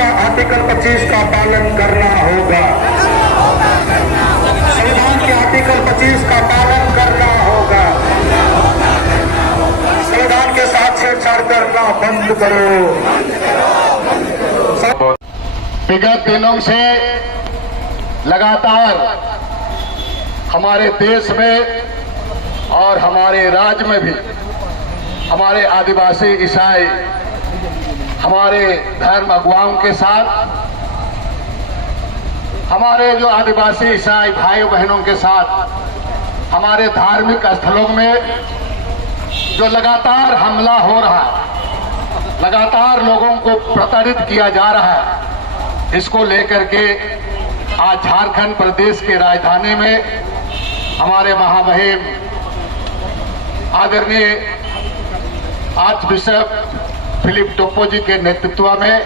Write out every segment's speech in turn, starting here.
का आर्टिकल 25 का पालन करना होगा। संविधान के आर्टिकल 25 का पालन करना होगा। संविधान के साथ छेड़छाड़ करना बंद करो। विगत दिनों से लगातार हमारे देश में और हमारे राज्य में भी हमारे आदिवासी ईसाई हमारे धर्म अगुवाओं के साथ, हमारे जो आदिवासी ईसाई भाई बहनों के साथ हमारे धार्मिक स्थलों में जो लगातार हमला हो रहा है, लगातार लोगों को प्रताड़ित किया जा रहा है, इसको लेकर के आज झारखंड प्रदेश के राजधानी में हमारे महामहिम आदरणीय आर्च बिशप फिलिप टोप्पो जी के नेतृत्व में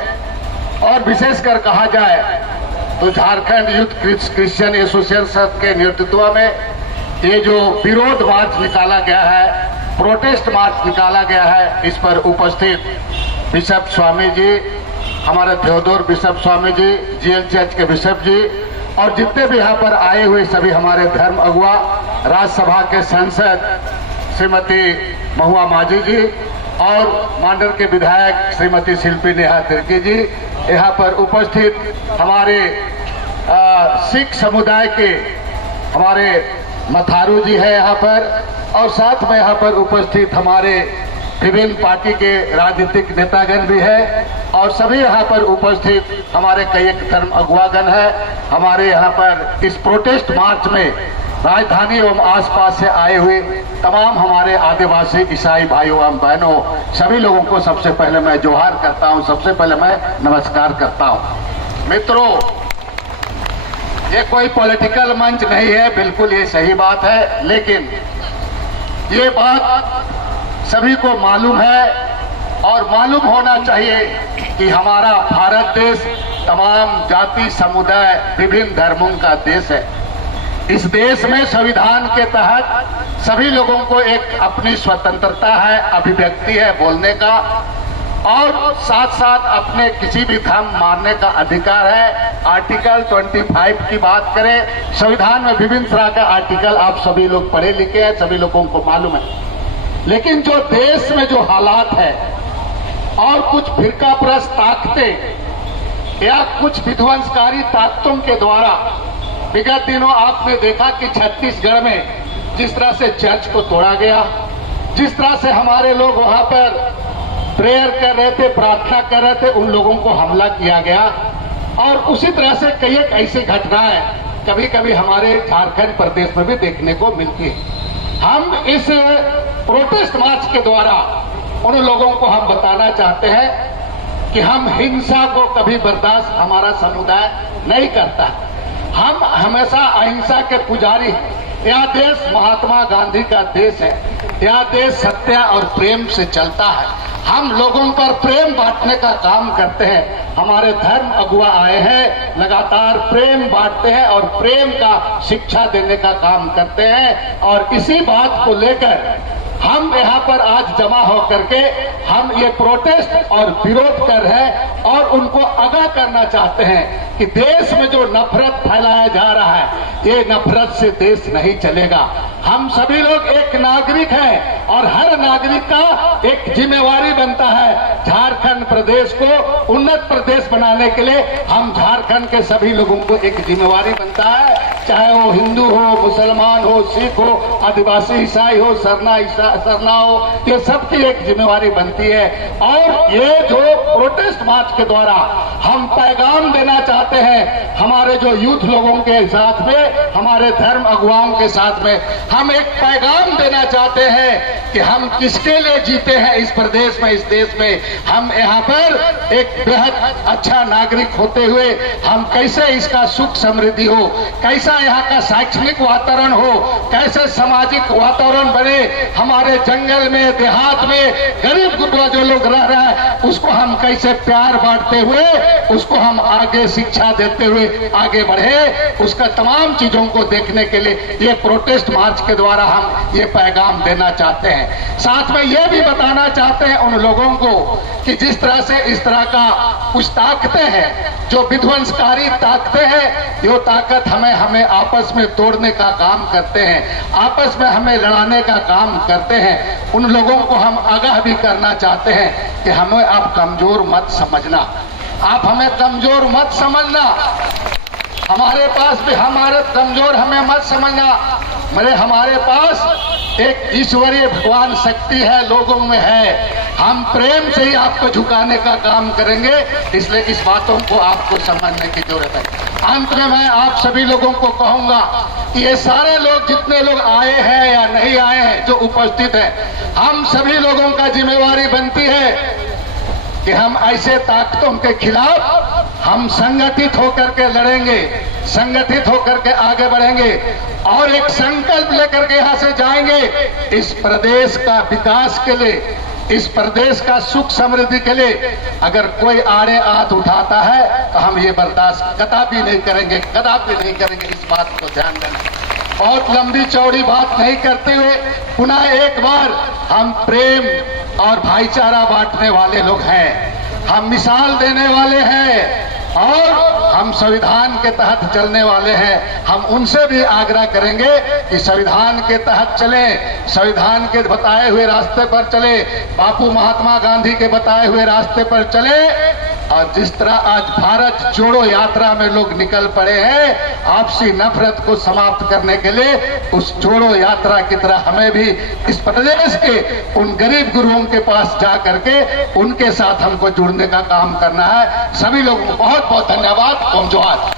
और विशेषकर कहा जाए तो झारखंड यूथ क्रिश्चियन एसोसिएशन के नेतृत्व में ये जो विरोध मार्च निकाला गया है, प्रोटेस्ट मार्च निकाला गया है, इस पर उपस्थित बिशप स्वामी जी, हमारे Theodore bishop Swami ji, GL church के बिशप जी और जितने भी यहाँ पर आए हुए सभी हमारे धर्म अगुवा, राज्यसभा के सांसद श्रीमती महुआ माझी जी और मांडर के विधायक श्रीमती शिल्पी नेहा तिर्की जी, यहाँ पर उपस्थित हमारे सिख समुदाय के हमारे मथारू जी है यहाँ पर, और साथ में यहाँ पर उपस्थित हमारे विभिन्न पार्टी के राजनीतिक नेतागण भी है और सभी यहाँ पर उपस्थित हमारे कई एक धर्म अगुवागण है। हमारे यहाँ पर इस प्रोटेस्ट मार्च में राजधानी एवं आसपास से आए हुए तमाम हमारे आदिवासी ईसाई भाइयों एवं बहनों सभी लोगों को सबसे पहले मैं जोहार करता हूं, सबसे पहले मैं नमस्कार करता हूं। मित्रों, ये कोई पॉलिटिकल मंच नहीं है, बिल्कुल ये सही बात है, लेकिन ये बात सभी को मालूम है और मालूम होना चाहिए कि हमारा भारत देश तमाम जाति समुदाय विभिन्न धर्मों का देश है। इस देश में संविधान के तहत सभी लोगों को एक अपनी स्वतंत्रता है, अभिव्यक्ति है बोलने का, और साथ साथ अपने किसी भी धर्म मानने का अधिकार है। आर्टिकल 25 की बात करें, संविधान में विभिन्न तरह का आर्टिकल आप सभी लोग पढ़े लिखे हैं, सभी लोगों को मालूम है। लेकिन जो देश में जो हालात है और कुछ फिरकाप्रस्त ताकतें या कुछ विध्वंसकारी ताकतों के द्वारा विगत दिनों आपने देखा कि छत्तीसगढ़ में जिस तरह से चर्च को तोड़ा गया, जिस तरह से हमारे लोग वहां पर प्रेयर कर रहे थे, प्रार्थना कर रहे थे, उन लोगों को हमला किया गया। और उसी तरह से कई एक ऐसी घटनाएं कभी कभी हमारे झारखंड प्रदेश में भी देखने को मिलती है। हम इस प्रोटेस्ट मार्च के द्वारा उन लोगों को हम बताना चाहते हैं कि हम हिंसा को कभी बर्दाश्त हमारा समुदाय नहीं करता। हम हमेशा अहिंसा के पुजारी हैं। यह देश महात्मा गांधी का देश है। यह देश सत्य और प्रेम से चलता है। हम लोगों पर प्रेम बांटने का काम करते हैं। हमारे धर्म अगुवा आए हैं, लगातार प्रेम बांटते हैं और प्रेम का शिक्षा देने का काम करते हैं। और इसी बात को लेकर हम यहाँ पर आज जमा होकर के हम ये प्रोटेस्ट और विरोध कर रहे हैं और उनको आगाह करना चाहते हैं कि देश में जो नफरत फैलाया जा रहा है, ये नफरत से देश नहीं चलेगा। हम सभी लोग एक नागरिक हैं और हर नागरिक का एक जिम्मेवारी बनता है झारखंड प्रदेश को उन्नत प्रदेश बनाने के लिए। हम झारखंड के सभी लोगों को एक जिम्मेवारी बनता है, चाहे वो हिंदू हो, मुसलमान हो, सिख हो, आदिवासी ईसाई हो, सरना हो, ये सबकी एक जिम्मेवारी बनती है। और ये जो प्रोटेस्ट मार्च के द्वारा हम पैगाम देना चाहते हैं हमारे जो यूथ लोगों के साथ में, हमारे धर्म अगुवाओं के साथ में, हम एक पैगाम देना चाहते हैं कि हम किसके लिए जीते हैं इस प्रदेश में, इस देश में। हम यहाँ पर एक बेहद अच्छा नागरिक होते हुए हम कैसे इसका सुख समृद्धि हो, कैसा यहाँ का शैक्षणिक वातावरण हो, कैसे सामाजिक वातावरण बने, हमारे जंगल में, देहात में गरीब गुरबा जो लोग रह रहे हैं उसको हम कैसे प्यार बांटते हुए उसको हम आगे शिक्षा देते हुए आगे बढ़े, उसका तमाम चीजों को देखने के लिए ये प्रोटेस्ट मार्च के द्वारा हम ये पैगाम देना चाहते हैं। साथ में ये भी बताना चाहते हैं उन लोगों को कि जिस तरह से इस तरह का कुछ ताकतें हैं जो विध्वंसकारी ताकतें हैं, ये ताकत हमें आपस में तोड़ने का काम करते हैं, आपस में हमें लड़ाने का काम करते हैं। उन लोगों को हम आगाह भी करना चाहते हैं कि हमें आप कमजोर मत समझना, आप हमें कमजोर मत समझना, हमारे पास भी हमारे कमजोर हमें मत समझना। हमारे पास एक ईश्वरीय भगवान शक्ति है, लोगों में है। हम प्रेम से ही आपको झुकाने का काम करेंगे, इसलिए इस बातों को आपको समझने की जरूरत है। अंत में मैं आप सभी लोगों को कहूंगा कि ये सारे लोग जितने लोग आए हैं या नहीं आए हैं, जो उपस्थित हैं, हम सभी लोगों का जिम्मेवारी बनती है कि हम ऐसे ताकतों के खिलाफ हम संगठित होकर के लड़ेंगे, संगठित होकर के आगे बढ़ेंगे और एक संकल्प लेकर के यहाँ से जाएंगे। इस प्रदेश का विकास के लिए, इस प्रदेश का सुख समृद्धि के लिए अगर कोई आड़े हाथ उठाता है तो हम ये बर्दाश्त कदापि नहीं करेंगे, कदापि नहीं करेंगे। इस बात को ध्यान देना। बहुत लंबी चौड़ी बात नहीं करते हुए पुनः एक बार, हम प्रेम और भाईचारा बांटने वाले लोग हैं, हम मिसाल देने वाले हैं और हम संविधान के तहत चलने वाले हैं। हम उनसे भी आग्रह करेंगे कि संविधान के तहत चले, संविधान के बताए हुए रास्ते पर चले, बापू महात्मा गांधी के बताए हुए रास्ते पर चले। और जिस तरह आज भारत जोड़ो यात्रा में लोग निकल पड़े हैं आपसी नफरत को समाप्त करने के लिए, उस जोड़ो यात्रा की तरह हमें भी इस प्रदेश के उन गरीब गुरुओं के पास जा करके उनके साथ हमको जुड़ने का काम करना है। सभी लोगों को बहुत बहुत धन्यवाद। ओम जोहार।